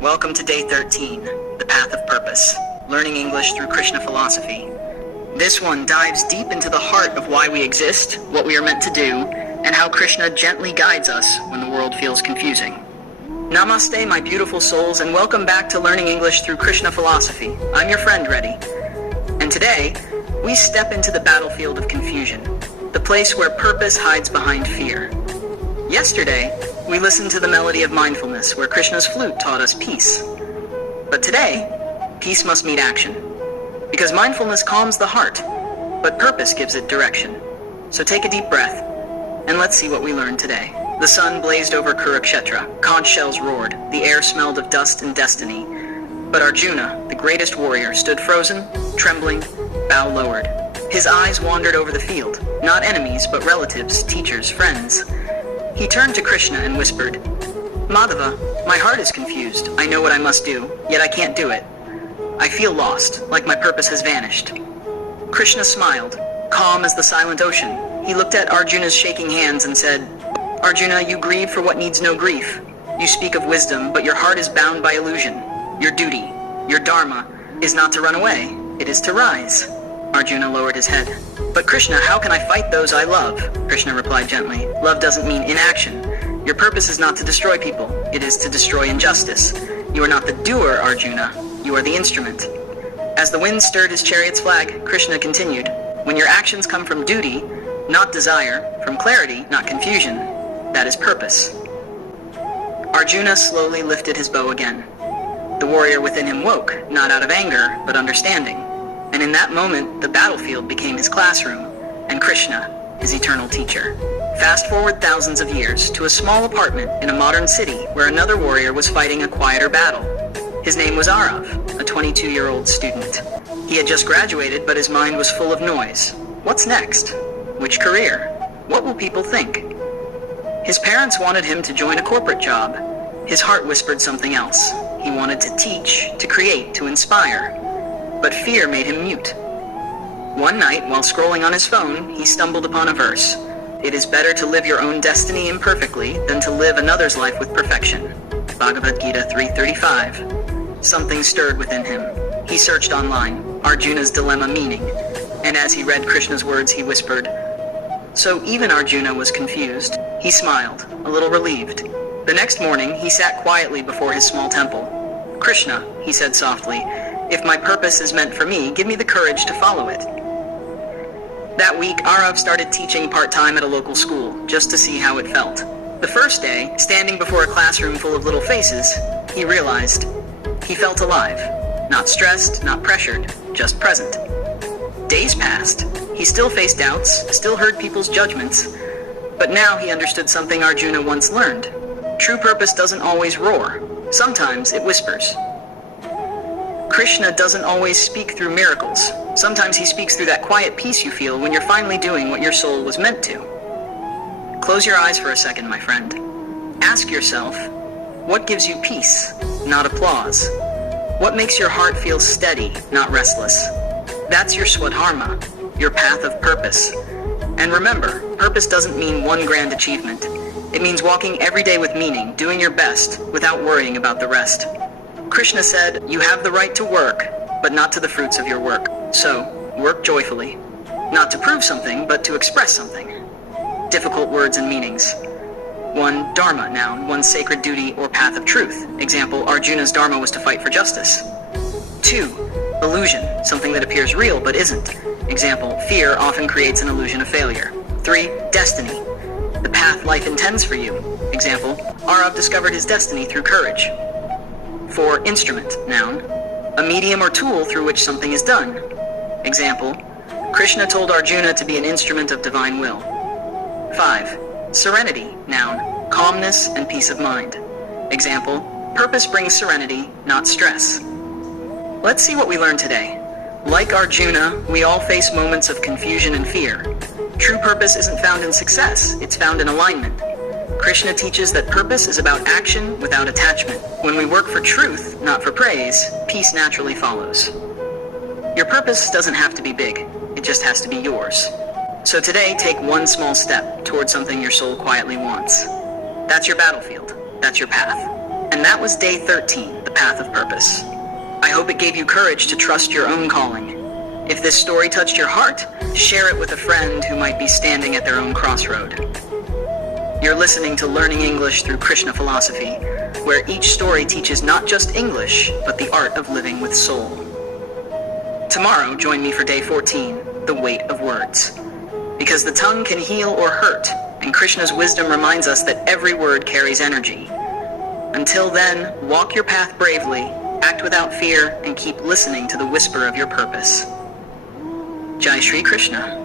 Welcome to Day 13, The Path of Purpose, Learning English through Krishna Philosophy. This one dives deep into the heart of why we exist, what we are meant to do, and how Krishna gently guides us when the world feels confusing. Namaste, my beautiful souls, and welcome back to Learning English through Krishna Philosophy. I'm your friend, Reddy. And today, we step into the battlefield of confusion, the place where purpose hides behind fear. Yesterday, we listened to the melody of mindfulness, where Krishna's flute taught us peace. But today, peace must meet action. Because mindfulness calms the heart, but purpose gives it direction. So take a deep breath, and let's see what we learned today. The sun blazed over Kurukshetra, conch shells roared, the air smelled of dust and destiny. But Arjuna, the greatest warrior, stood frozen, trembling, bow lowered. His eyes wandered over the field, not enemies, but relatives, teachers, friends. He turned to Krishna and whispered, "Madhava, my heart is confused. I know what I must do, yet I can't do it. I feel lost, like my purpose has vanished." Krishna smiled, calm as the silent ocean. He looked at Arjuna's shaking hands and said, "Arjuna, you grieve for what needs no grief. You speak of wisdom, but your heart is bound by illusion. Your duty, your Dharma, is not to run away, it is to rise." Arjuna lowered his head. "But Krishna, how can I fight those I love?" Krishna replied gently. "Love doesn't mean inaction. Your purpose is not to destroy people. It is to destroy injustice. You are not the doer, Arjuna. You are the instrument." As the wind stirred his chariot's flag, Krishna continued, "When your actions come from duty, not desire, from clarity, not confusion, that is purpose." Arjuna slowly lifted his bow again. The warrior within him woke, not out of anger, but understanding. And in that moment, the battlefield became his classroom, and Krishna, his eternal teacher. Fast forward thousands of years to a small apartment in a modern city where another warrior was fighting a quieter battle. His name was Aarav, a 22-year-old student. He had just graduated, but his mind was full of noise. What's next? Which career? What will people think? His parents wanted him to join a corporate job. His heart whispered something else. He wanted to teach, to create, to inspire. But fear made him mute. One night, while scrolling on his phone, he stumbled upon a verse. "It is better to live your own destiny imperfectly than to live another's life with perfection." Bhagavad Gita 3:35. Something stirred within him. He searched online, Arjuna's dilemma meaning, and as he read Krishna's words, he whispered. So even Arjuna was confused. He smiled, a little relieved. The next morning, he sat quietly before his small temple. "Krishna," he said softly, "if my purpose is meant for me, give me the courage to follow it." That week, Aarav started teaching part-time at a local school, just to see how it felt. The first day, standing before a classroom full of little faces, he realized he felt alive. Not stressed, not pressured, just present. Days passed. He still faced doubts, still heard people's judgments, but now he understood something Arjuna once learned. True purpose doesn't always roar. Sometimes it whispers. Krishna doesn't always speak through miracles. Sometimes he speaks through that quiet peace you feel when you're finally doing what your soul was meant to. Close your eyes for a second, my friend. Ask yourself, what gives you peace, not applause? What makes your heart feel steady, not restless? That's your Swadharma, your path of purpose. And remember, purpose doesn't mean one grand achievement. It means walking every day with meaning, doing your best, without worrying about the rest. Krishna said, "You have the right to work, but not to the fruits of your work. So, work joyfully. Not to prove something, but to express something." Difficult words and meanings. 1. Dharma, noun, one's sacred duty or path of truth. Example, Arjuna's Dharma was to fight for justice. 2. Illusion, something that appears real but isn't. Example, fear often creates an illusion of failure. 3. Destiny, the path life intends for you. Example, Aarav discovered his destiny through courage. 4. Instrument, noun, a medium or tool through which something is done. Example, Krishna told Arjuna to be an instrument of divine will. 5. Serenity, noun, calmness and peace of mind. Example, purpose brings serenity, not stress. Let's see what we learned today. Like Arjuna, we all face moments of confusion and fear. True purpose isn't found in success, it's found in alignment. Krishna teaches that purpose is about action without attachment. When we work for truth, not for praise, peace naturally follows. Your purpose doesn't have to be big, it just has to be yours. So today, take one small step towards something your soul quietly wants. That's your battlefield. That's your path. And that was day 13, the path of purpose. I hope it gave you courage to trust your own calling. If this story touched your heart, share it with a friend who might be standing at their own crossroad. You're listening to Learning English through Krishna Philosophy, where each story teaches not just English, but the art of living with soul. Tomorrow, join me for day 14, the weight of words. Because the tongue can heal or hurt, and Krishna's wisdom reminds us that every word carries energy. Until then, walk your path bravely, act without fear, and keep listening to the whisper of your purpose. Jai Shri Krishna.